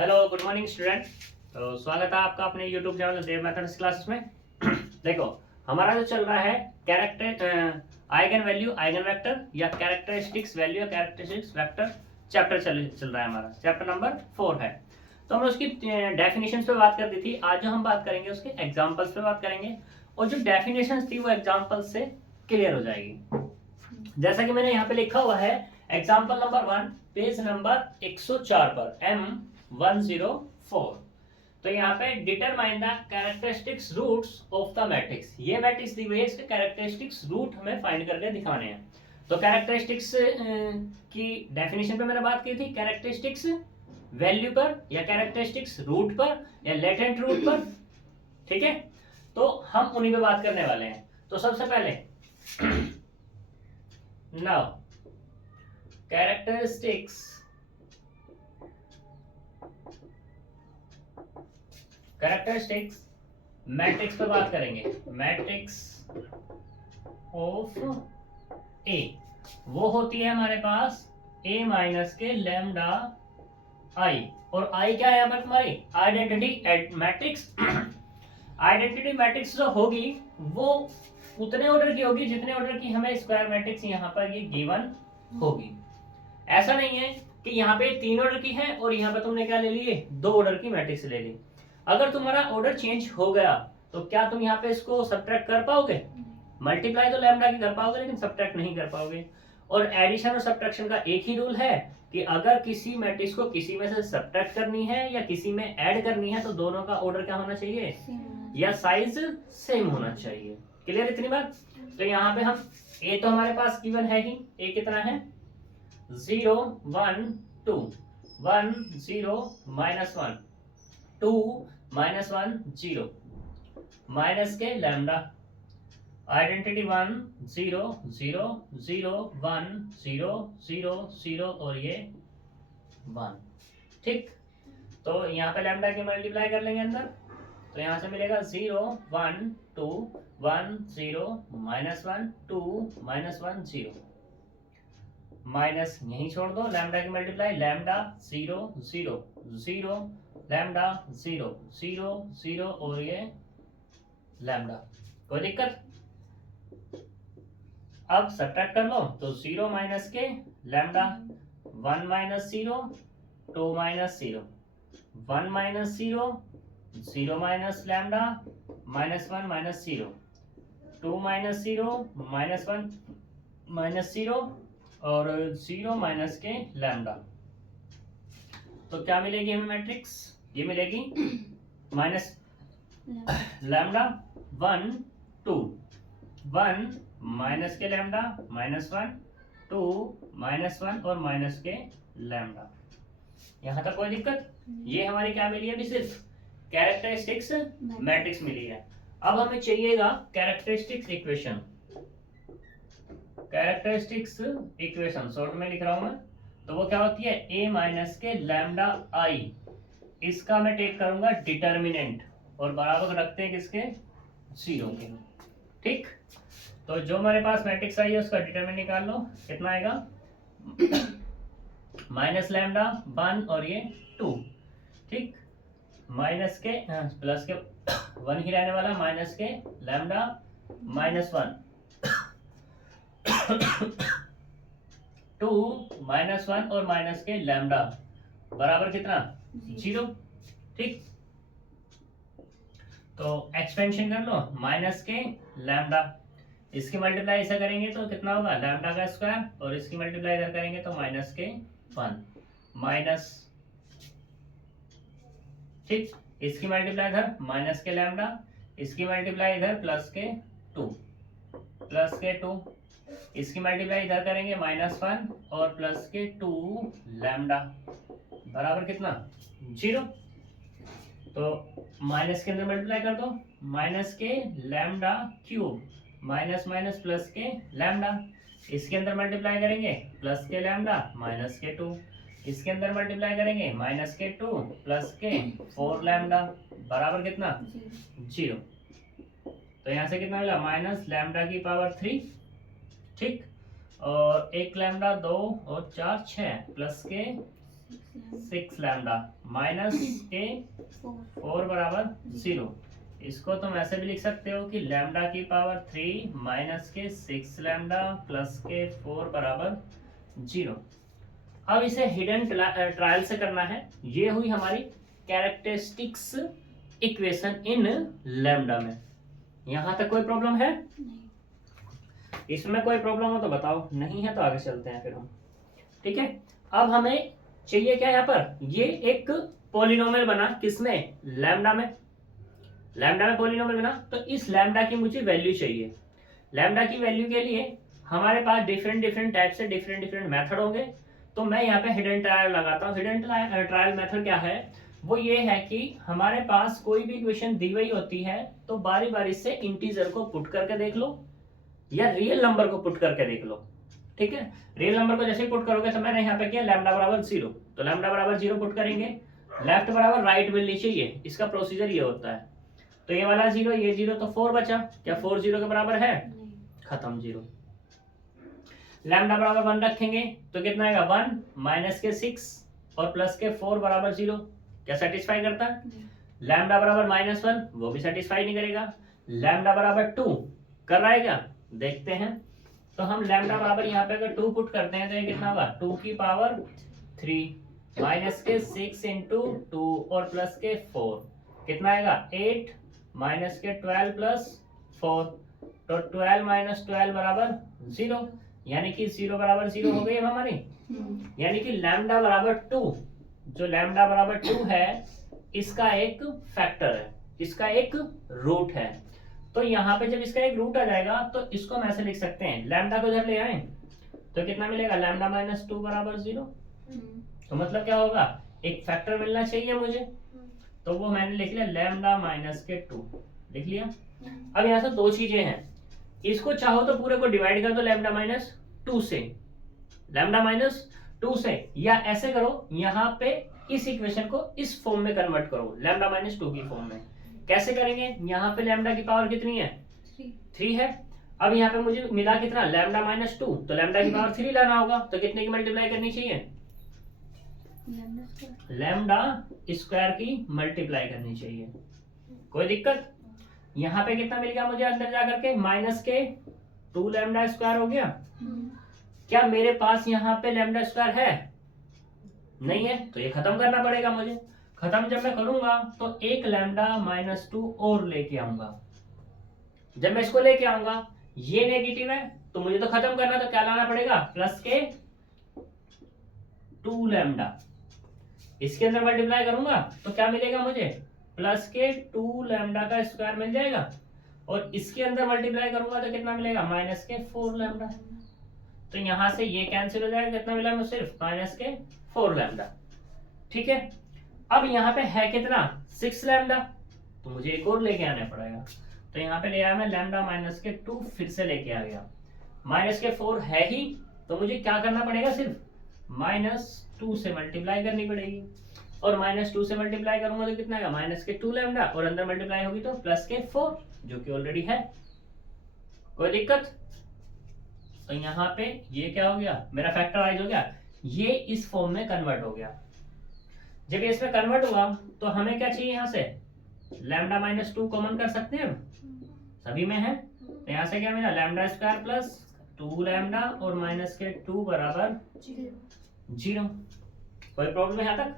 Hello good morning student. तो स्वागत है आपका अपने यूट्यूब चैनल देव मैथड्स क्लासेस में। देखो हमारा जो चल रहा है character eigen value eigen vector या कैरेक्टरिस्टिक्स वैल्यू या कैरेक्टरिस्टिक्स वेक्टर चैप्टर चल रहा है। हमारा चैप्टर नंबर 4 है। तो हमने उसकी डेफिनेशंस पे बात कर दी थी। आज जो हम बात करेंगे उसके एग्जांपल्स पे बात करेंगे और जो डेफिनेशंस थी वो एग्जांपल्स से क्लियर हो जाएगी। जैसा कि मैंने यहाँ पे लिखा हुआ है एग्जाम्पल नंबर 1 पेज नंबर 104 पर M104। तो यहाँ पे determine the characteristics roots of the matrix. ये मैट्रिक्स दी हुई है, इसके कैरेक्टरिस्टिक्स रूट हमें फाइंड करके दिखाने हैं। तो कैरेक्टरिस्टिक्स की डेफिनेशन पे मैंने बात की थी, कैरेक्टरिस्टिक्स वैल्यू पर या कैरेक्टरिस्टिक्स रूट पर या लेटेंट रूट पर। ठीक है, तो हम उन्हीं पे बात करने वाले हैं। तो सबसे पहले नाउ कैरेक्टरिस्टिक्स मैट्रिक्स पर बात करेंगे। मैट्रिक्स ऑफ ए वो होती है हमारे पास ए माइनस के लैम्डा आई। और आई क्या है यहाँ पर तुम्हारी आइडेंटिटी मैट्रिक्स। आइडेंटिटी मैट्रिक्स जो होगी वो उतने ऑर्डर की होगी जितने ऑर्डर की हमें स्क्वायर मैट्रिक्स यहाँ पर ये गिवन होगी। ऐसा नहीं है कि यहाँ पे 3 ऑर्डर की है और यहाँ पे तुमने क्या ले लिए 2 ऑर्डर की मैट्रिक्स ले ली। अगर तुम्हारा ऑर्डर चेंज हो गया तो क्या तुम यहाँ पे इसको सब्ट्रैक्ट कर पाओगे? मल्टीप्लाई तो लैम्डा की कर पाओगे लेकिन सब्ट्रैक्ट नहीं कर पाओगे। और एडिशन और सब्ट्रैक्शन का एक ही रूल है कि अगर किसी मैट्रिक्स को किसी में से सब्ट्रैक्ट करनी है या किसी में ऐड करनी है तो दोनों का ऑर्डर क्या होना चाहिए या साइज सेम होना चाहिए। क्लियर इतनी बात? तो यहाँ पे हम ए तो हमारे पास गिवन है ही। ए कितना है 0 1 2 1 0 -1 2 -1 0 माइनस के लैम्डा आइडेंटिटी 1 0 0 0 1 0 0 0 और ये 1। ठीक, तो यहाँ पे लैम्डा की मल्टीप्लाई कर लेंगे अंदर। तो यहाँ से मिलेगा 0 1 2 1 0 -1 2 -1 0 माइनस यहीं छोड़ दो। लैम्डा की मल्टीप्लाई लैम्डा 0 0 0 लैम्डा 0 0 0 और ये लैम्डा। कोई दिक्कत? अब सब्ट्रैक्ट कर लो तो 0 माइनस के lambda 1 minus 0 2 minus 0 1 minus 0 0 minus lambda -1 minus 0 2 minus 0 -1 minus 0 और 0 माइनस के लैम्डा। तो क्या मिलेगी हमें मैट्रिक्स? ये मिलेगी माइनस लैम्डा 1 2 1 माइनस के लैम्डा -1 2 -1 और माइनस के लैम्डा। यहाँ तक कोई दिक्कत? ये हमारी क्या मिली है अभी? सिर्फ कैरेक्टरिस्टिक्स मैट्रिक्स मिली है। अब हमें चाहिएगा characteristics equation. Characteristics equation short में लिख रहा हूं मैं। तो वो क्या होती है a माइनस के लैम्डा आई। इसका मैं टेक करूंगा डिटर्मिनेंट और बराबर रखते हैं किसके 0 के। ठीक, तो जो हमारे पास मैट्रिक्स आई है उसका डिटर्मिनेंट निकाल लो। कितना आएगा माइनस लैम्डा 1 और ये 2। ठीक, माइनस के प्लस के 1 ही रहने वाला माइनस के लैम्डा -1 2 -1 और माइनस के लैम्डा बराबर कितना 0। ठीक, तो एक्सपेंशन कर लो माइनस के लैम्डा। इसकी मल्टीप्लाई ऐसा करेंगे तो कितना होगा लैम्डा का स्क्वायर और इसकी मल्टीप्लाई इधर करेंगे तो माइनस के 1 माइनस। ठीक, इसकी मल्टीप्लाई इधर माइनस के लैम्डा, इसकी मल्टीप्लाई इधर प्लस के 2 इसकी मल्टीप्लाई इधर करेंगे -1 और प्लस के 2 लैम्डा बराबर कितना 0। तो माइनस के अंदर मल्टीप्लाई कर दो माइनस के lambda cube minus minus plus के लैम्डा। इसके अंदर मल्टीप्लाई करेंगे प्लस के लैम्डा माइनस के 2। इसके अंदर मल्टीप्लाई करेंगे माइनस के 2 प्लस के 4 लैम्डा बराबर कितना 0। तो यहाँ से कितना मिला माइनस लैम्डा की पावर 3। ठीक, और 1 लैम्डा 2 और 4 6 प्लस के 6 लैम्डा माइनस के 4 बराबर 0। इसको तुम ऐसे भी लिख सकते हो कि लैम्डा की पावर 3 माइनस के 6 लैम्डा प्लस के 4 बराबर 0। अब इसे हिडन ट्रायल से करना है। ये हुई हमारी कैरेक्टरिस्टिक्स इक्वेशन इन लैम्डा में। यहां तक कोई प्रॉब्लम है? इसमें कोई प्रॉब्लम हो तो बताओ, नहीं है तो आगे चलते हैं फिर हम। ठीक है, अब हमें चाहिए क्या यहाँ पर, ये एक पॉलिनोमियल बना किसमें, लैम्डा में। लैम्डा में पॉलिनोमियल बना, तो इस लैम्डा की मुझे वैल्यू चाहिए। लैम्डा की वैल्यू के लिए हमारे पास डिफरेंट डिफरेंट टाइप से डिफरेंट डिफरेंट मेथड होंगे। तो मैं यहाँ पे हिडन ट्रायल लगाता हूँ। हिडन ट्रायल मेथड क्या है, वो ये है कि हमारे पास कोई भी इक्वेशन दी हुई होती है तो बारी बारी से इंटीजर को पुट करके देख लो या रियल नंबर को पुट करके देख लो। ठीक है, रियल नंबर को जैसे ही पुट करोगे, तो मैंने यहाँ पे किया लैम्डा बराबर 0, तो लैम्डा बराबर 0 पुट करेंगे। लेफ्ट बराबर राइट मिलनी चाहिए, इसका प्रोसीजर ये होता है। तो ये वाला 0, ये 0, तो 4 बचा। क्या 4 0 के बराबर है? खत्म, 0। लैम्डा बराबर 1 रखेंगे तो कितना आएगा, 1 माइनस के 6 और प्लस के 4 बराबर 0। क्या सेटिस्फाई करता है? लैम्डा बराबर -1, वो भी सेटिस्फाई नहीं करेगा। लैम्डा बराबर 2 कर रहा है क्या, देखते हैं। तो हम लैम्डा बराबर यहाँ पे अगर 2 पुट करते हैं तो ये कितना होगा, 2 की पावर 3 माइनस के 6 इंटू 2 और प्लस के 4 कितना आएगा, 8 माइनस के 12 प्लस 4, तो 12 माइनस 12 बराबर 0, यानी कि 0 बराबर 0 हो गई अब हमारी। यानी कि लैम्डा बराबर 2, जो लैम्डा बराबर 2 है, इसका एक फैक्टर है, इसका एक रूट है। तो यहाँ पे जब इसका एक रूट आ जाएगा तो इसको हम ऐसे लिख सकते हैं, लैम्डा को इधर ले आए तो कितना मिलेगा, लैम्डा माइनस 2 बराबर 0। तो मतलब क्या होगा, एक फैक्टर मिलना चाहिए मुझे, तो वो मैंने लिख लिया लैम्डा माइनस के 2 लिख लिया। अब यहाँ से दो चीजें हैं, इसको चाहो तो पूरे को डिवाइड कर दो लैम्डा माइनस 2 से, लैम्डा माइनस 2 से, या ऐसे करो यहाँ पे इस इक्वेशन को इस फॉर्म में कन्वर्ट करो, लैम्डा माइनस 2 की फॉर्म में। कैसे करेंगे, यहाँ पे लैम्डा की पावर कितनी है, 3 है। अब यहाँ पे मुझे मिला कितना, लैम्डा माइनस 2, तो लैम्डा की पावर 3 लाना होगा, तो कितने की मल्टीप्लाई करनी चाहिए, लैम्डा स्क्वायर की मल्टीप्लाई करनी चाहिए। कोई दिक्कत? यहाँ पे कितना मिल गया मुझे अंदर जाकर के, माइनस के 2 लैम्डा स्क्वायर हो गया। क्या मेरे पास यहाँ पे लैम्डा स्क्वायर है, नहीं है, तो ये खत्म करना पड़ेगा मुझे। खत्म जब मैं करूंगा तो एक लैम्डा माइनस 2 और लेके आऊंगा। जब मैं इसको लेके आऊंगा, ये नेगेटिव है तो मुझे तो खत्म करना, तो क्या लाना पड़ेगा, प्लस के 2 लैम्डा। इसके अंदर मल्टीप्लाई करूंगा तो क्या मिलेगा मुझे, प्लस के 2 लैम्डा का स्क्वायर मिल जाएगा, और इसके अंदर मल्टीप्लाई करूंगा तो कितना मिलेगा, माइनस के 4 लैम्डा। तो यहां से ये कैंसिल हो जाएगा, कितना मिला मुझे, सिर्फ माइनस के 4 लैम्डा। ठीक है, अब यहाँ पे है कितना, 6 लैम्डा, तो मुझे एक और लेके आना पड़ेगा। तो यहाँ पे ले आया मैं लैम्डा माइनस के 2, फिर से लेके आ गया। माइनस के 4 है ही, तो मुझे क्या करना पड़ेगा, सिर्फ -2 से मल्टीप्लाई करनी पड़ेगी, और -2 से मल्टीप्लाई करूंगा तो कितना आएगा, माइनस के 2 लैम्डा, और अंदर मल्टीप्लाई होगी तो प्लस के 4, जो कि ऑलरेडी है। कोई दिक्कत? तो यहाँ पे ये क्या हो गया, मेरा फैक्टराइज हो गया, ये इस फॉर्म में कन्वर्ट हो गया। जब ये इसमें कन्वर्ट हुआ तो हमें क्या चाहिए, यहाँ से लैम्डा माइनस 2 कॉमन कर सकते हैं, सभी में है, तो यहाँ से क्या मिला, लैम्डा स्क्वायर प्लस 2 लैम्डा और माइनस के 2 बराबर 0। कोई प्रॉब्लम है यहाँ तक?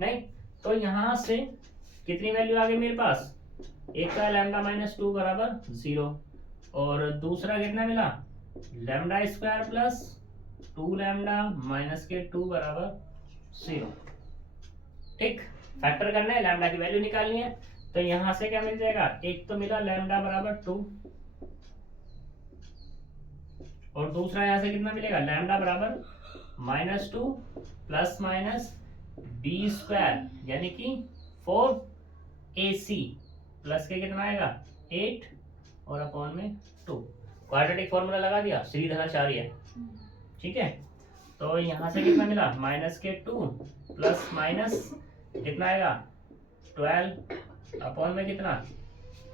नहीं। तो यहाँ से कितनी वैल्यू आ गई मेरे पास, एक का लैम्डा माइनस 2 बराबर 0, और दूसरा कितना मिला, lambda square plus 2 lambda minus के 2 बराबर 0। ठीक, फैक्टर करना है, लैम्डा की वैल्यू निकालनी है। तो यहां से क्या मिल जाएगा, एक तो मिला लैम्डा बराबर 2, और दूसरा यहां से कितना मिलेगा, लैम्डा बराबर -2 प्लस माइनस बी स्क्वायर, यानी कि 4ac प्लस के कितना आएगा, 8 और अपॉन में 2। क्वाड्रेटिक फॉर्मूला लगा दिया, सीधाचार्य। ठीक है, तो यहां से कितना मिला, माइनस के 2 प्लस माइनस कितना आएगा, 12 अपॉन में कितना,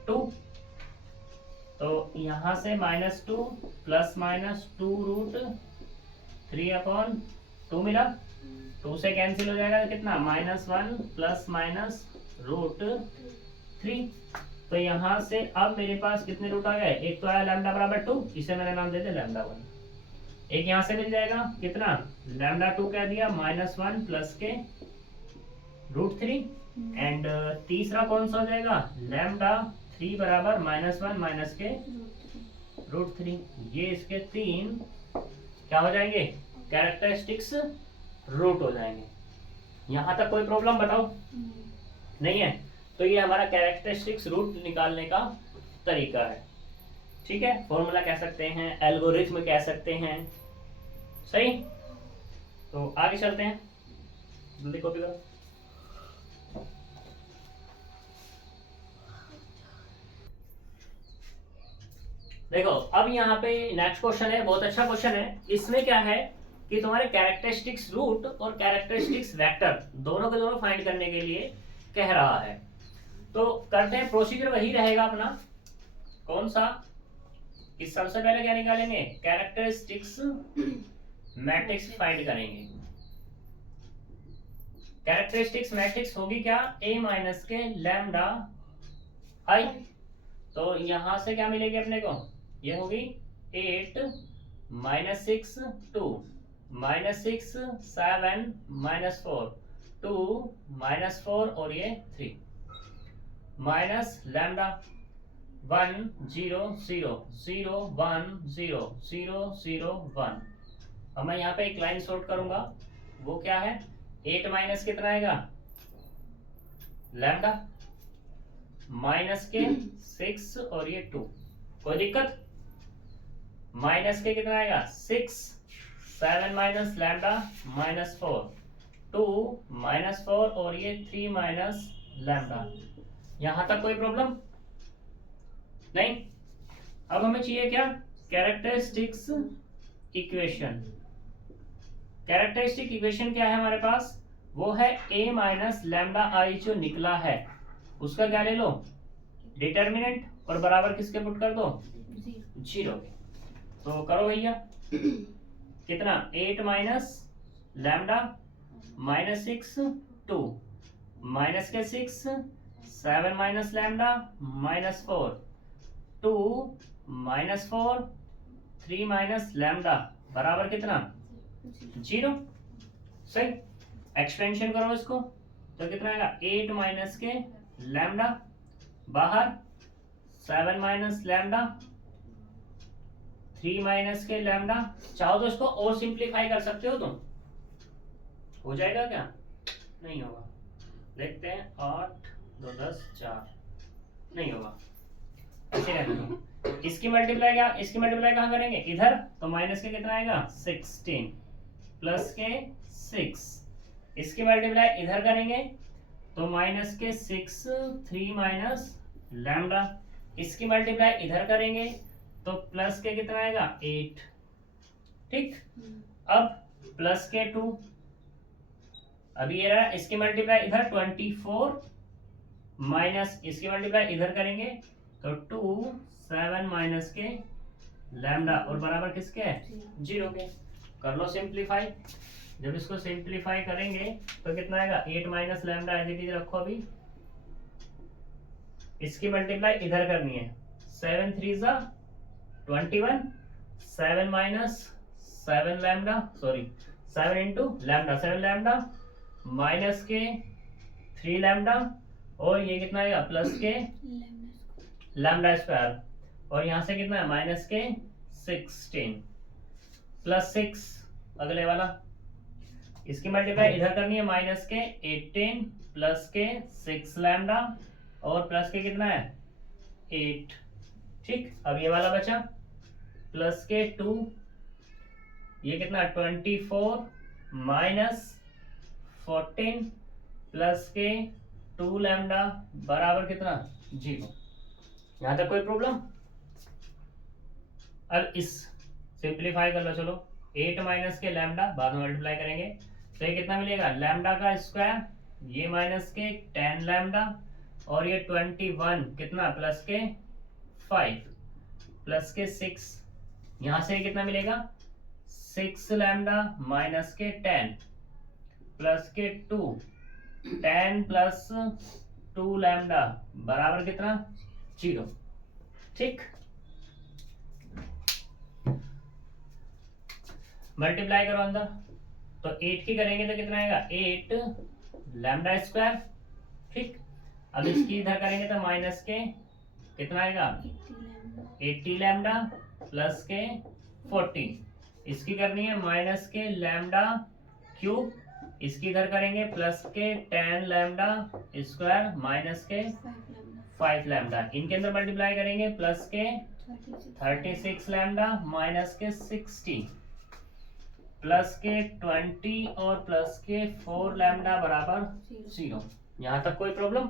2। तो यहां से -2 प्लस -2 √3 अपॉन 2 मिला, 2 से कैंसिल हो जाएगा कितना, -1 प्लस माइनस √3। तो यहाँ से अब मेरे पास कितने रूट आ गए, एक तो आया लैम्डा बराबर 2, इसे मैंने नाम दे दिया λ1। एक यहाँ से मिल जाएगा कितना, λ2 कह दिया -1 प्लस के √3। एंड तीसरा कौन सा हो जाएगा, λ3 बराबर -1 माइनस के √3। ये इसके 3 क्या हो जाएंगे, कैरेक्टरिस्टिक्स रूट हो जाएंगे। यहाँ तक कोई प्रॉब्लम बताओ, नहीं है? तो ये हमारा कैरेक्टरिस्टिक्स रूट निकालने का तरीका है, ठीक है। फॉर्मूला कह सकते हैं, एल्गोरिथ्म कह सकते हैं, सही। तो आगे चलते हैं, जल्दी कॉपी करो। देखो अब यहाँ पे नेक्स्ट क्वेश्चन है, बहुत अच्छा क्वेश्चन है। इसमें क्या है कि तुम्हारे कैरेक्टरिस्टिक्स रूट और कैरेक्टरिस्टिक्स वेक्टर दोनों के दोनों फाइंड करने के लिए कह रहा है। तो करते हैं, प्रोसीजर वही रहेगा अपना। कौन सा, कि सबसे पहले क्या निकालेंगे, कैरेक्टरिस्टिक्स मैट्रिक्स फाइंड करेंगे। कैरेक्टरिस्टिक्स मैट्रिक्स होगी क्या, a माइनस के λi। तो यहां से क्या मिलेगी अपने को, ये होगी 8 -6 2 -6 7 -4 2 -4 और ये 3 माइनस λ 1 0 0 0 1 0 0 0 1। अब मैं यहाँ पे एक लाइन शॉर्ट करूंगा, वो क्या है, 8 माइनस कितना आएगा लैम्डा माइनस के 6 और ये 2, कोई दिक्कत। माइनस के कितना आएगा 6 7 माइनस लैम्डा -4 2 -4 और ये 3 माइनस लैम्डा। यहां तक कोई प्रॉब्लम नहीं। अब हमें चाहिए क्या, कैरेक्टरिस्टिक्स इक्वेशन। कैरेक्टरिस्टिक इक्वेशन क्या है हमारे पास, वो है a माइनस λi जो निकला है उसका क्या ले लो, डिटर्मिनेंट, और बराबर किसके पुट कर दो, 0 के। तो करो भैया, कितना 8 माइनस λ -6 2 माइनस के 6 7 माइनस लैम्डा -4 2 -4 3 माइनस लैम्डा बराबर कितना 0। सही, एक्सपेंशन करो इसको तो कितना आएगा 8 माइनस के लैम्डा बाहर 7 माइनस लैम्डा 3 माइनस के लैम्डा। चाहो तो इसको और सिंप्लीफाई कर सकते हो तुम, हो जाएगा क्या, नहीं होगा। देखते हैं 8 2 10 4, नहीं होगा, ऐसे रहने दो। इसकी मल्टीप्लाई क्या, इसकी मल्टीप्लाई कहाँ करेंगे, इधर। तो माइनस के कितना आएगा 16 प्लस के 6, इसकी मल्टीप्लाई इधर करेंगे तो माइनस के 6 3 माइनस लैम्डा, इसकी मल्टीप्लाई इधर करेंगे तो प्लस के कितना आएगा 8, ठीक। अब प्लस के 2, अभी ये रहा, इसकी मल्टीप्लाई इधर 24 माइनस इसकी मल्टीप्लाई इधर करेंगे तो 2 7 माइनस के लैम्डा और बराबर किसके है 0 के। कर लो सिंप्लीफाई। जब इसको सिंप्लीफाई करेंगे तो कितना आएगा 8 minus lambda as it is रखो अभी, इसकी मल्टीप्लाई इधर करनी है 7 3 21 7 minus 7 lambda, sorry 7 into lambda 7 lambda minus के 3 लैम्डा और ये कितना आएगा प्लस के लैम्डा स्क्वायर और यहाँ से कितना है माइनस के 16 प्लस 6 अगले वाला, इसकी मल्टीप्लाई इधर करनी है माइनस के 18 प्लस के 6 लैम्डा और प्लस के कितना है 8, ठीक। अब ये वाला बचा प्लस के 2, ये कितना 24 माइनस 14 प्लस के 2 लैम्डा बराबर कितना 0। यहां तक कोई प्रॉब्लम। अब इस सिंप्लीफाई कर लो, चलो 8 माइनस के लैम्डा बाद में मल्टीप्लाई करेंगे तो ये कितना मिलेगा लैम्डा का स्क्वायर, ये माइनस के 10 लैम्डा और ये 21 कितना प्लस के 5 प्लस के 6, यहां से कितना मिलेगा 6 लैम्डा माइनस के 10 प्लस के 2 10 प्लस 2 लैम्डा बराबर कितना 0। ठीक, मल्टीप्लाई करो अंदर, तो 8 की करेंगे तो कितना आएगा 8 लैम्डा स्क्वायर। ठीक, अब इसकी इधर करेंगे तो माइनस के कितना आएगा 80 लैम्डा प्लस के 40। इसकी करनी है माइनस के लैम्डा क्यूब, इसकी इधर करेंगे प्लस के 10 लैम्डा स्क्वायर माइनस के 5 लैम्डा। इनके अंदर मल्टीप्लाई करेंगे प्लस के 36 लैम्डा माइनस के 60 प्लस के 20 और प्लस के 4 लैम्डा बराबर 0। यहां तक कोई प्रॉब्लम?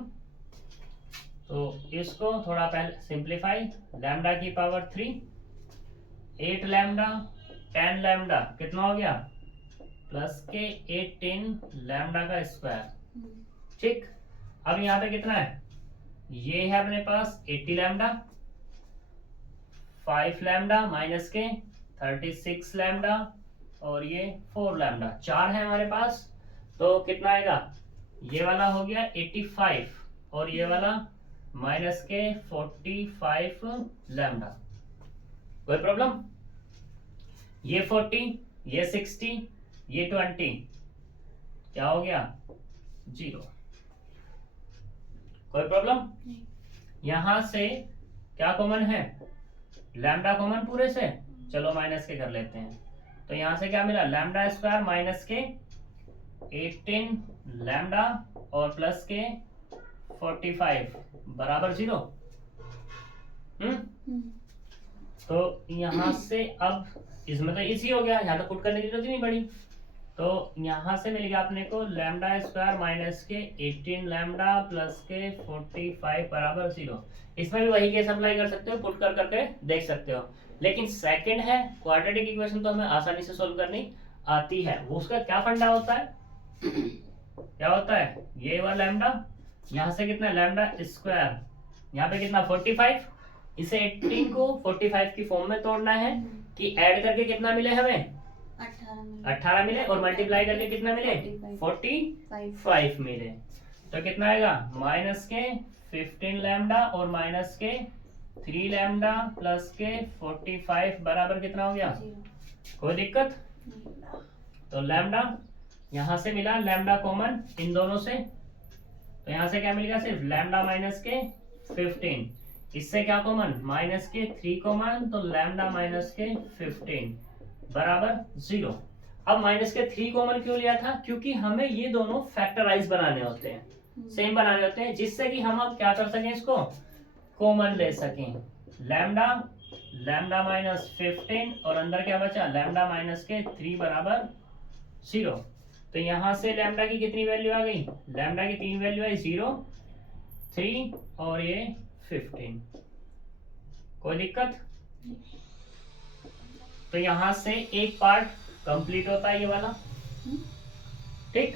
तो इसको थोड़ा पहले सिंप्लीफाई, लैम्डा की पावर 3 8 लैम्डा 10 लैम्डा कितना हो गया प्लस के 18 लैम्डा का स्क्वायर। ठीक, अब यहाँ पे कितना है, ये है अपने पास 80 लैम्डा 5 लैम्डा माइनस के 36 लैम्डा और ये 4 लैम्डा, 4 है हमारे पास। तो कितना आएगा, ये वाला हो गया 85 और ये वाला माइनस के 45 लैम्डा। कोई प्रॉब्लम? ये 40 ये 60 ये 20 क्या हो गया 0। कोई प्रॉब्लम? यहां से क्या कॉमन है, लैम्डा कॉमन पूरे से, चलो माइनस के कर लेते हैं। तो यहां से क्या मिला लैम्डा स्क्वायर माइनस के 18 लैम्डा और प्लस के 45 बराबर 0। तो यहां से अब इसमें तो इजी हो गया, यहां तो पुट करने की जरूरत नहीं पड़ी। तो यहां से मिल गया अपने को लैम्डा स्क्वायर माइनस के 18 लैम्डा प्लस के 45 बराबर 0। इसमें भी वही केस अप्लाई कर सकते हो, पुट कर करके देख सकते हो। लेकिन सेकंड है क्वाड्रेटिक इक्वेशन तो हमें आसानी से सोल्व करनी आती है। वो उसका क्या फंडा होता है क्या होता है, ये वाला लैम्डा, यहाँ से कितना लैम्डा स्क्वायर, यहाँ पे कितना 45, इसे 18 को 45 की फॉर्म में तोड़ना है कि ऐड करके कितना मिले हमें 18 मिले और मल्टीप्लाई करके कितना मिले 45 मिले। तो कितना आएगा माइनस के 15 लैम्डा और माइनस के 3 लैम्डा प्लस के 45 बराबर कितना हो गया, कोई दिक्कत? तो लैम्डा यहां से मिला, लैम्डा कॉमन इन दोनों से, तो यहां से क्या मिलेगा सिर्फ लैम्डा माइनस के 15, इससे क्या कॉमन माइनस के 3 कॉमन, तो लैम्डा माइनस के 15 बराबर 0। अब माइनस के 3 कॉमन क्यों लिया था, क्योंकि हमें ये दोनों फैक्टराइज बनाने होते हैं, सेम बनाने होते हैं, जिससे कि हम अब क्या कर सकें, इसको कॉमन ले सकें। लैम्डा लैम्डा माइनस 15 और अंदर क्या बचा लैम्डा माइनस के 3 बराबर 0। तो यहां से लैम्डा की कितनी वैल्यू आ गई, लैम्डा की 3 वैल्यू आई 0 3 और ये 15। कोई दिक्कत? तो यहां से एक पार्ट कंप्लीट होता है ये वाला। ठीक,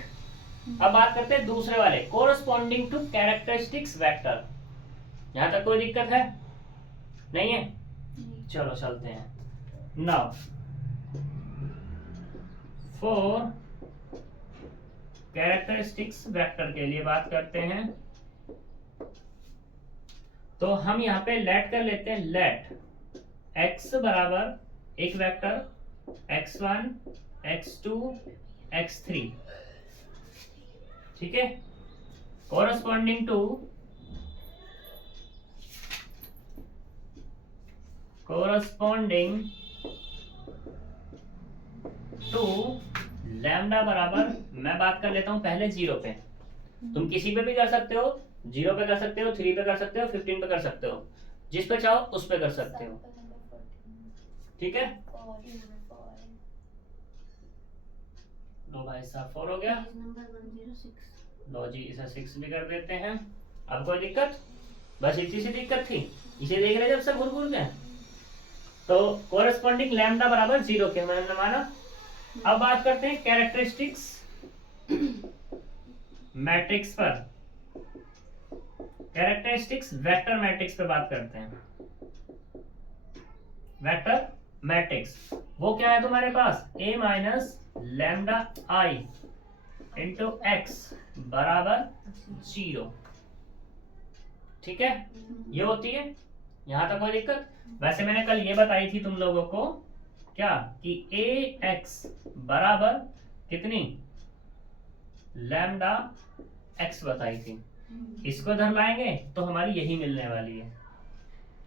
अब बात करते हैं दूसरे वाले, कोरस्पॉन्डिंग टू कैरेक्टरिस्टिक्स वेक्टर। यहां तक कोई दिक्कत है नहीं है? चलो चलते हैं। नाउ फॉर कैरेक्टरिस्टिक्स वेक्टर के लिए बात करते हैं, तो हम यहां पे लेट कर लेते हैं, लेट x बराबर एक वेक्टर x1 x2 x3। ठीक है, कोरस्पॉन्डिंग टू लैम्डा बराबर, मैं बात कर लेता हूं पहले 0 पे, तुम किसी पे भी कर सकते हो, 0 पे कर सकते हो, 3 पे कर सकते हो, 15 पे कर सकते हो, जिस पे चाहो उस पे कर सकते हो। ठीक है, लो भाई साहब 4 हो गया, लो जी इसे 6 भी कर देते हैं। अब कोई दिक्कत? बस इतनी सी दिक्कत थी, इसे देख रहे जब से घूर घूर के। तो कोरस्पॉन्डिंग लैम्डा बराबर 0 के मैंने माना। अब बात करते हैं कैरेक्टरिस्टिक्स मैट्रिक्स पर, कैरेक्टरिस्टिक्स वेक्टर मैट्रिक्स पे बात करते हैं। वेक्टर मैट्रिक्स वो क्या है तुम्हारे पास, a minus lambda I into x बराबर 0। ठीक है, ये होती है। यहां तक कोई दिक्कत? वैसे मैंने कल ये बताई थी तुम लोगों को क्या कि ए एक्स बराबर कितनी लैम्डा एक्स बताई थी। इसको इधर लाएंगे तो हमारी यही मिलने वाली है।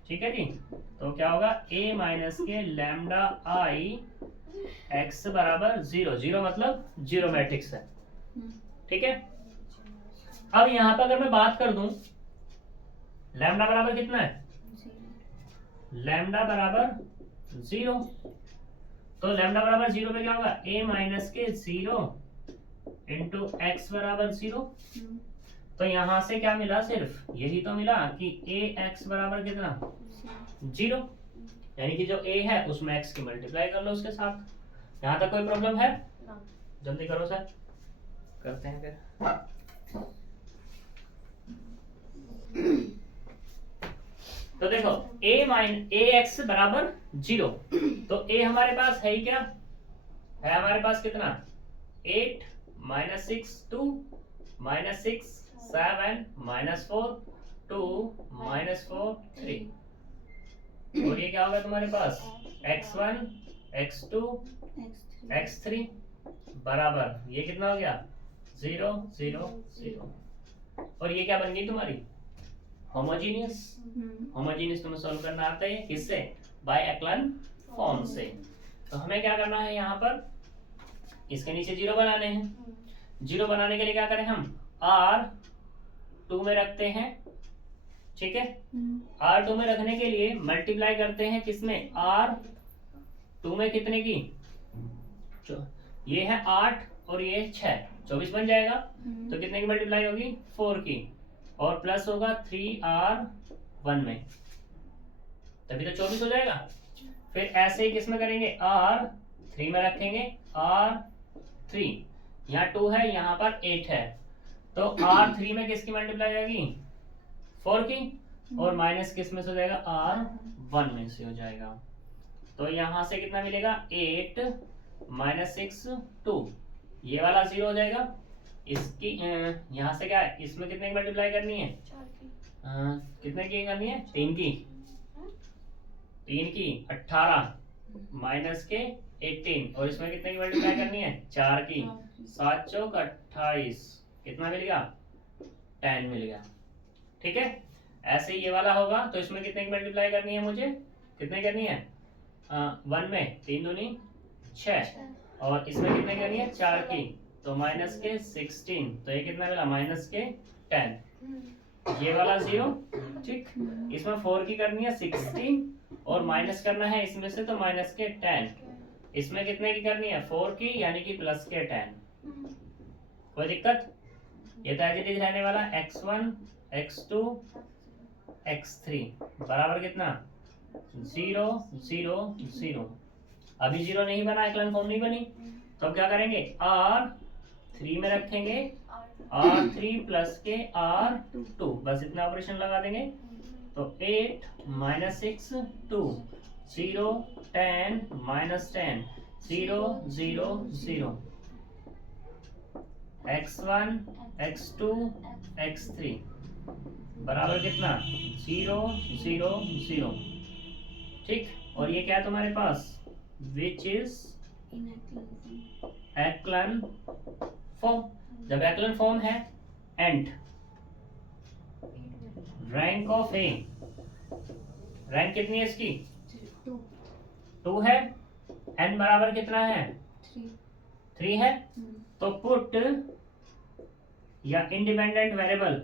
ठीक है जी, तो क्या होगा a माइनस के लैम्डा आई एक्स बराबर 0। 0 मतलब जीरो मैट्रिक्स है। ठीक है, अब यहां पर अगर मैं बात कर दूं लैम्डा बराबर कितना है, लैम्डा बराबर 0, तो लैम्डा बराबर 0 पे क्या होगा a माइनस के 0 इंटू एक्स बराबर 0। तो यहां से क्या मिला, सिर्फ यही तो मिला कि a एक्स बराबर कितना 0, यानी कि जो a है उसमें x की मल्टीप्लाई कर लो उसके साथ। यहां तक कोई प्रॉब्लम है? जल्दी करो सर, करते हैं फिर। तो देखो a एक्स बराबर 0, तो a हमारे पास है ही क्या, है हमारे पास कितना 8 माइनस 6 2 माइनस 6 7 माइनस 4 2 माइनस 4 3। और ये क्या होगा तुम्हारे पास x1 x2 x3 बराबर ये कितना हो गया 0 0 0। और ये क्या बन गई तुम्हारी होमोजीनियस। होमोजीनियस तुम्हें सॉल्व करना आता है किससे, बाय एक्लन फॉर्म से। तो हमें क्या करना है, यहाँ पर इसके नीचे 0 बनाने हैं। 0 बनाने के लिए क्या करें हम R2 में रखते हैं। ठीक है, R2 में रखने के लिए मल्टीप्लाई करते हैं किसमें, R2 में कितने की, ये है 8 और ये 6 24 बन जाएगा। तो कितने की मल्टीप्लाई होगी 4 की, और प्लस होगा 3R1 में, तभी तो 24 हो जाएगा। फिर ऐसे ही किसमें करेंगे R3 में रखेंगे, R3 यहाँ 2 है यहाँ पर 8 है, तो R3 में किसकी मल्टीप्लाई आएगी 4 की, और माइनस किस में से हो जाएगा R1 में से हो जाएगा। तो यहाँ से कितना मिलेगा 8 माइनस 6 2, ये वाला 0 हो जाएगा। इसकी यहाँ से क्या है, इसमें कितने की मल्टीप्लाई करनी है, कितने की करनी है 3 की, 3 की 18 माइनस के 18, और इसमें कितने की मल्टीप्लाई करनी है 4 की, 7 चौक 28, कितना मिल गया 10 मिल गया। ठीक है, ऐसे ये वाला होगा तो इसमें कितने की मल्टीप्लाई करनी है मुझे, कितने करनी है 1 में 3 दूनी 6, और इसमें कितने करनी है 4 की, तो माइनस के 16, तो ये कितना मिला माइनस के 10, ये वाला 0। ठीक, इसमें 4 की करनी है 16 और माइनस करना है इसमें से तो माइनस के 10, इसमें कितने की करनी है 4 की यानी कि प्लस के 10। कोई दिक्कत? ये तो एज इट इज रहने वाला x1 x2 x3 बराबर कितना 0 0 0। अभी 0 नहीं बना, एक्लन फॉर्म नहीं बनी, तो अब क्या करेंगे R3 में रखेंगे, R3 प्लस के R2, बस इतना ऑपरेशन लगा देंगे। तो 8 minus 6 2 0 10 minus 10 0 0 0, x1 x2 x3 बराबर कितना 0 0 0। ठीक, और ये क्या है तुम्हारे पास विच इज एक्लन फॉर्म। जब एक्लन फॉर्म है and rank of A, rank कितनी है इसकी 2 है, एन बराबर कितना है 3 है, तो पुट या इंडिपेंडेंट वेरिएबल,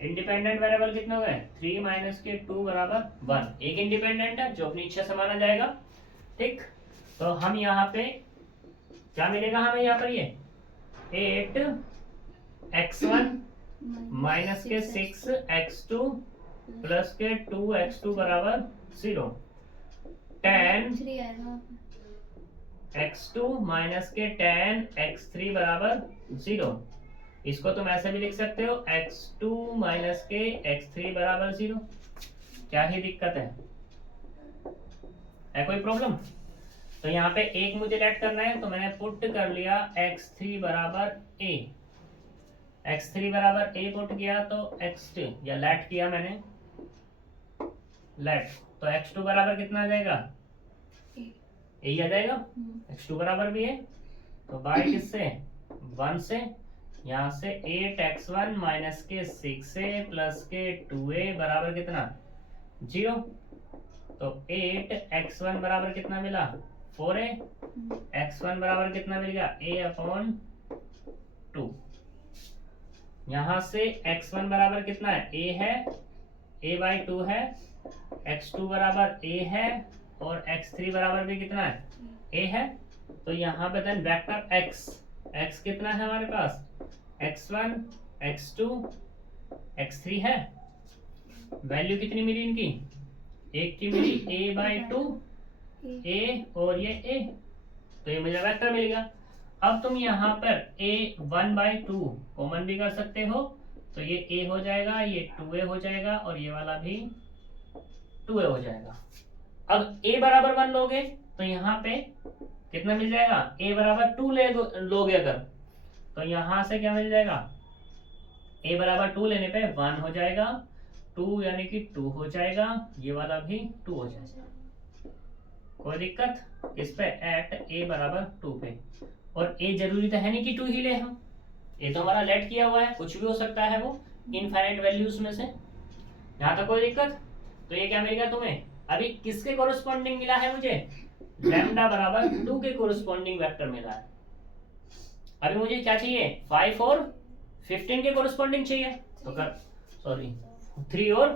इंडिपेंडेंट वेरिएबल कितने हो गए 3 माइनस के 2 बराबर 1, एक इंडिपेंडेंट है जो अपनी इच्छा से माना जाएगा। ठीक, तो हम यहाँ पे क्या मिलेगा हमें यहाँ पर ये 8x1 माइनस के 6x2 प्लस के 2x2 बराबर 0, 10x2 माइनस के 10x3 बराबर 0। इसको तुम ऐसे भी लिख सकते हो x2 माइनस के x3 बराबर 0। क्या ही दिक्कत है कोई प्रॉब्लम? तो यहाँ पे एक मुझे लेट करना है, तो मैंने पुट कर लिया x3 बराबर a। x3 बराबर a पुट किया तो x2 या लेट किया मैंने लेट, तो x2 बराबर कितना आ जाएगा a आ जाएगा। x2 बराबर भी है तो बाय किससे 1 से, यहाँ से 8x1 माइनस के 6a प्लस के 2a बराबर कितना 0। तो 8x1 बराबर कितना मिला 4a, x1 बराबर कितना मिल गया a अपॉन 2। यहाँ से x1 बराबर कितना है a है, a बाई 2 है, x2 बराबर a है और x3 बराबर भी कितना है a है। तो यहाँ पे देन वेक्टर x कितना है हमारे पास x1 x2 x3 है। वैल्यू कितनी मिली इनकी, एक की मिली a बाई 2 a और ये a, तो ये मुझे वेक्टर मिलेगा। अब तुम यहाँ पर a 1 बाई 2 कॉमन भी कर सकते हो, तो ये a हो जाएगा, ये 2a हो जाएगा और ये वाला भी 2a हो जाएगा। अब a बराबर 1 लोगे तो यहाँ पे कितना मिल जाएगा, a बराबर 2 लोगे अगर, तो यहाँ से क्या मिल जाएगा, a बराबर 2 लेने पे 1 हो जाएगा, 2 यानी कि 2 हो जाएगा, ये वाला भी 2 हो जाएगा। कोई दिक्कत इस पे एट a बराबर 2 पे। और a जरूरी तो है नहीं कि 2 ही ले हम, ये तो हमारा लेट किया हुआ है, कुछ भी हो सकता है वो इनफाइनाइट वैल्यूज में से, यहाँ तक कोई दिक्कत। तो ये क्या मिलेगा तुम्हें, अभी किसके कोरिस्पॉन्डिंग मिला है मुझे, लैम्डा बराबर 2 के कोरिस्पॉन्डिंग वेक्टर मिला है। अभी मुझे क्या चाहिए 5 और 15 के कोरिस्पॉन्डिंग चाहिए, तो कर सॉरी 3 और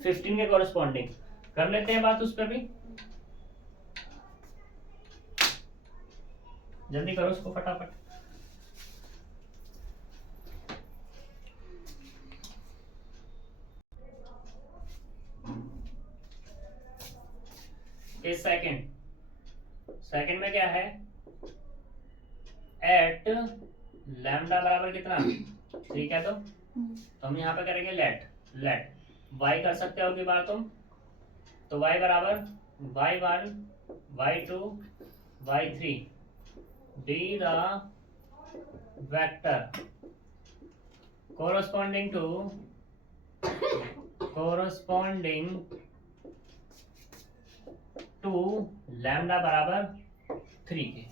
15 के कोरिस्पॉन्डिंग कर लेते हैं बात उस पर भी, जल्दी करो उसको फटाफट। इस सेकंड में क्या है, एट लैम्डा बराबर कितना 3 क्या, तो हम यहाँ पे करेंगे लेट y कर सकते हो की बार तुम, तो y बराबर y1 y2 y3 be the vector corresponding to lambda बराबर 3 के।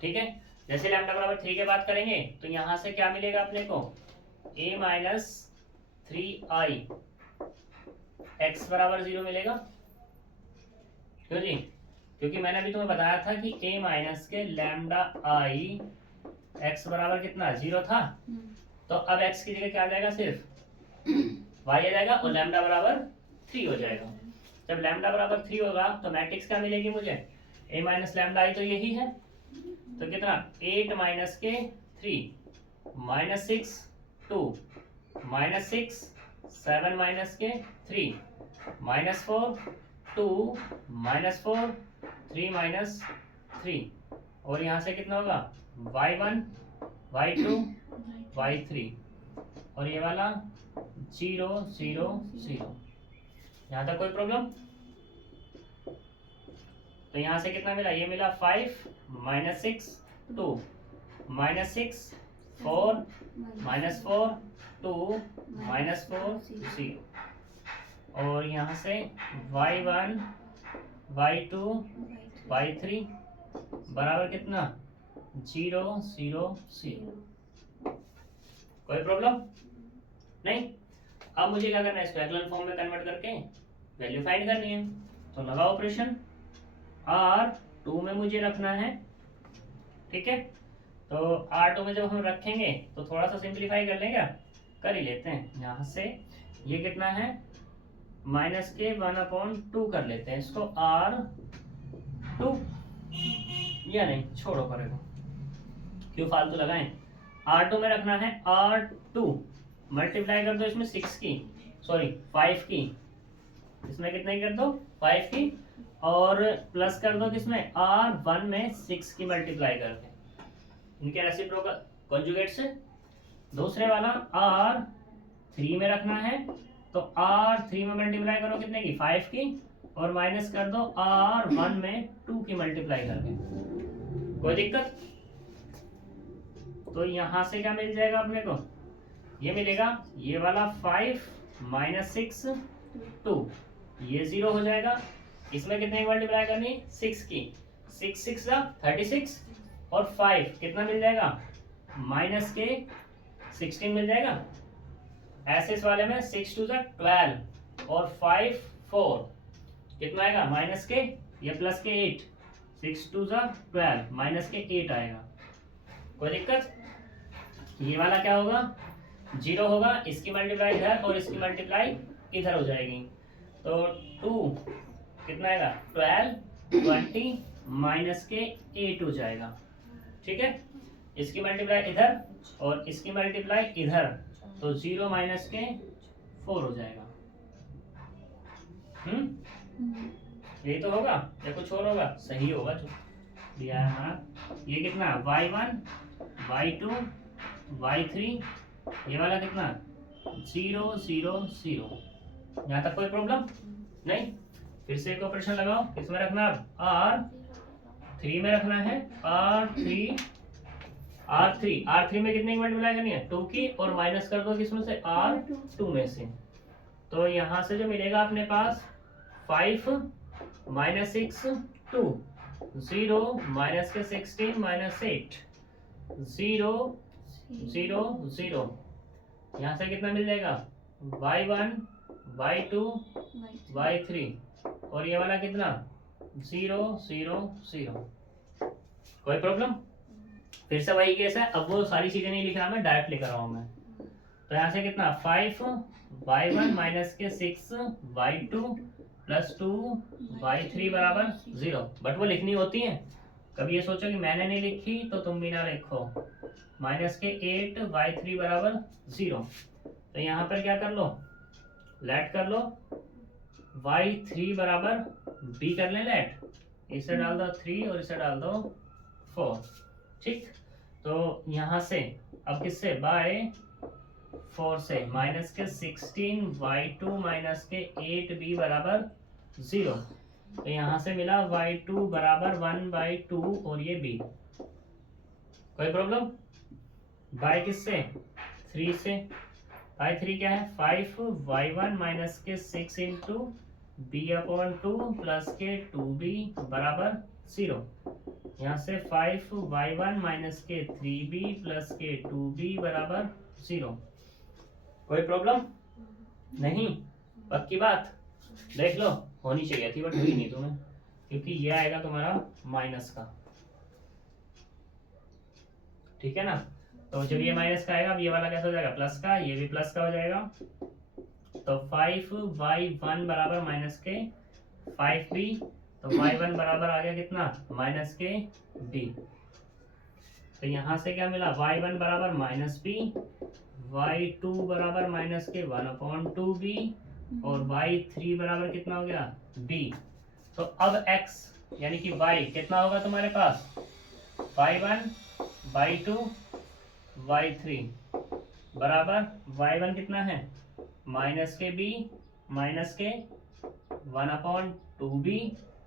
ठीक है, जैसे लैम्डा बराबर 3 के बात करेंगे तो यहां से क्या मिलेगा अपने को, a माइनस 3i x बराबर 0 मिलेगा। क्यों जी, क्योंकि मैंने अभी तुम्हें बताया था कि a माइनस के लैम्डा i x बराबर कितना 0 था, तो अब x की जगह क्या आ जाएगा, सिर्फ y आ जाएगा और लैम्डा बराबर 3 हो जाएगा। जब लैम्डा बराबर 3 होगा तो मैट्रिक्स क्या मिलेगी मुझे, a माइनस लैम्डा i तो यही है, तो कितना 8 माइनस के 3 माइनस 6 2 माइनस 6 7 माइनस के 3 माइनस 4 2 माइनस 4 3 माइनस 3, और यहाँ से कितना होगा y1 y2 y3 और ये वाला 0 0 0। यहाँ तक कोई प्रॉब्लम, तो यहाँ से कितना मिला, ये मिला 5 माइनस 6 2 माइनस 6 4 माइनस 4 2 माइनस 4 0, और यहाँ से y1 y2 y3 बराबर कितना 0 0 0। कोई प्रॉब्लम नहीं। अब मुझे क्या करना है, इसको एक्लन फॉर्म में कन्वर्ट करके वैल्यू फाइंड करनी है, तो लगा ऑपरेशन R2 में मुझे रखना है। ठीक है, तो R2 में जब हम रखेंगे तो थोड़ा सा सिंप्लीफाई कर लेंगे, कर ही लेते हैं। यहाँ से ये कितना है माइनस के 1/2 कर लेते हैं इसको R2, या नहीं छोड़ो करेगा, क्यों फालतू लगाएं। R2 में रखना है R2, मल्टीप्लाई कर दो इसमें 6 की सॉरी 5 की, इसमें कितने कर दो 5 की, और प्लस कर दो किसमें R1 में 6 की मल्टीप्लाई करके, इनके रेसिप्रोकल कॉन्जुगेट से। दूसरे वाला R3 में रखना है, तो R3 में मल्टीप्लाई करो कितने की 5 की, और माइनस कर दो R1 में 2 की मल्टीप्लाई करके, कोई दिक्कत? तो यहां से क्या मिल जाएगा अपने को, ये मिलेगा ये वाला 5 माइनस 6 2, ये 0 हो जाएगा। इसमें कितने की मल्टीप्लाई करनी, 6 की, 6 6 36 और 5 कितना मिल जाएगा, माइनस के 16 मिल जाएगा। ऐसे इस वाले में 6 2 12 और 5 4 कितना आएगा, माइनस के या प्लस के 8, 6 2 12 माइनस के 8 आएगा, कोई दिक्कत? ये वाला क्या होगा, 0 होगा, इसकी मल्टीप्लाई इधर और इसकी मल्टीप्लाई इधर हो जाएगी। तो 2 कितना आएगा, 12 20 माइनस के 8 हो जाएगा, ठीक है। इसकी मल्टीप्लाई इधर और इसकी मल्टीप्लाई इधर, तो 0 माइनस के 4 हो जाएगा। यही तो होगा या कुछ और होगा, सही होगा जो दिया है हमारा। ये कितना, y1 y2 y3, ये वाला कितना 0 0 0। यहाँ तक कोई प्रॉब्लम नहीं। फिर से एक ऑपरेशन लगाओ, किसमें रखना है, R3 में रखना है, R3 में कितने की मल्टीप्लाई करनी है, 2 की, और माइनस कर दो किसमें से, R2 में से। तो यहाँ से जो मिलेगा अपने पास 5 माइनस 6 2, 0 माइनस के 16 माइनस 8, 0 0 0। यहाँ से कितना मिल जाएगा, y1 y2 y3, और ये वाला कितना 0 0 0। कोई प्रॉब्लम? फिर से वही केस है, अब वो सारी चीजें नहीं लिख रहा मैं, डायरेक्ट लिख रहा हूँ मैं। तो यहाँ से कितना 5 y1 माइनस के 6 y2 प्लस 2 y3 बराबर 0। बट वो लिखनी होती है, कभी ये सोचो कि मैंने नहीं लिखी तो तुम भी ना लिखो। माइनस के 8 y3 बराबर 0। तो यहाँ पर क्या कर लो, लेट कर लो, y3 बराबर b कर ले लेट, इसे डाल दो 3 और इसे डाल दो 4, ठीक। तो यहाँ से अब किससे, बाय 4 से, माइनस के 16 y2 माइनस के 8b बराबर 0। तो यहाँ से मिला y2 बराबर 1/2 और ये b। कोई प्रॉब्लम? बाय किससे, 3 से, बाय 3 क्या है, 5 y1 माइनस के 6 इंटू b/2 प्लस के 2b बराबर 0। यहाँ से 5 y1 माइनस के 3b प्लस के 2b बराबर 0। कोई प्रॉब्लम नहीं? पक्की बात? देख लो, होनी चाहिए थी बट हुई नहीं तुम्हें, क्योंकि ये आएगा तुम्हारा माइनस का, ठीक है ना। तो जब ये माइनस का आएगा, अब ये वाला कैसा हो जाएगा, प्लस का, ये भी प्लस का हो जाएगा। तो 5y1 बराबर माइनस के 5b, तो y1 बराबर आ गया कितना, माइनस के b। तो यहाँ से क्या मिला, y1 बराबर माइनस b, y2 बराबर माइनस के 1/2b और y3 बराबर कितना हो गया, b। तो अब x यानी कि y कितना होगा तुम्हारे पास, y1 y2 y3 बराबर y1 कितना है, माइनस के b माइनस के 1/2b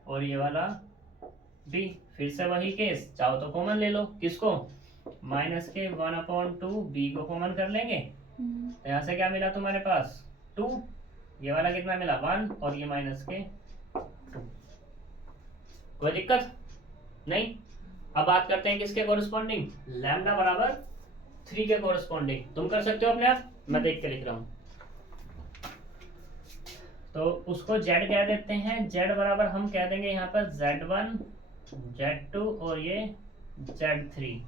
और ये वाला b। फिर से वही केस, चाहो तो कॉमन ले लो, किसको, माइनस के 1/2 b को कॉमन कर लेंगे। तो यहाँ से क्या मिला तुम्हारे पास, 2, ये वाला कितना मिला, 1 और ये माइनस के 2। कोई दिक्कत नहीं। अब बात करते हैं किसके कोरिस्पॉन्डिंग, लैम्डा बराबर 3 के कोरिस्पॉन्डिंग। तुम कर सकते हो अपने आप, मैं देख के लिख रहा हूं। तो उसको z कह देते हैं, z बराबर हम कह देंगे यहाँ पर z1 z2 और ये z3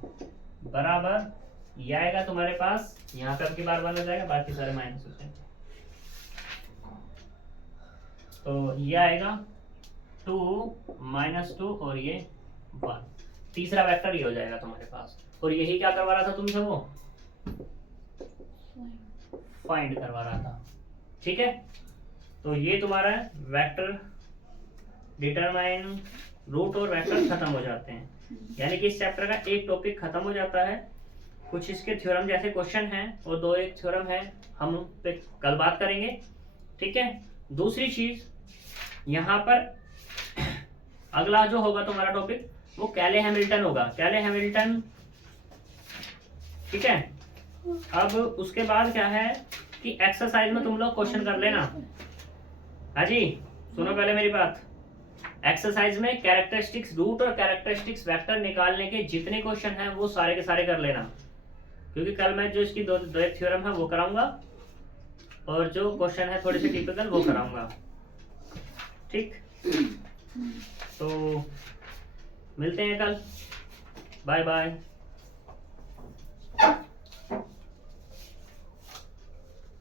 बराबर, ये आएगा तुम्हारे पास, यहाँ पे अब की बार 1 हो जाएगा, बाकी सारे माइनस हो जाएंगे। तो ये आएगा 2 -2 और ये 1, तीसरा वेक्टर ये हो जाएगा तुम्हारे पास। और यही क्या करवा रहा था तुमसे, वो फाइंड करवा रहा था, ठीक है। तो ये तुम्हारा वेक्टर डिटरमाइन रूट और वेक्टर खत्म हो जाते हैं, यानी कि इस चैप्टर का एक टॉपिक खत्म हो जाता है। कुछ इसके थ्योरम जैसे क्वेश्चन हैं और 2 एक थ्योरम है, हम पे कल बात करेंगे, ठीक है। दूसरी चीज, यहाँ पर अगला जो होगा तुम्हारा टॉपिक वो कैले हैमिल्टन होगा, कैले हैमिल्टन, ठीक है। अब उसके बाद क्या है कि एक्सरसाइज में तुम लोग क्वेश्चन कर लेना। हाँ जी, सुनो पहले मेरी बात। एक्सरसाइज में कैरेक्टरिस्टिक्स रूट और कैरेक्टरिस्टिक्स वेक्टर निकालने के जितने क्वेश्चन हैं वो सारे के सारे कर लेना, क्योंकि कल मैं जो इसकी दो एक थ्योरम है वो कराऊंगा और जो क्वेश्चन है थोड़े से टिपिकल वो कराऊंगा, ठीक। तो मिलते हैं कल, बाय बाय।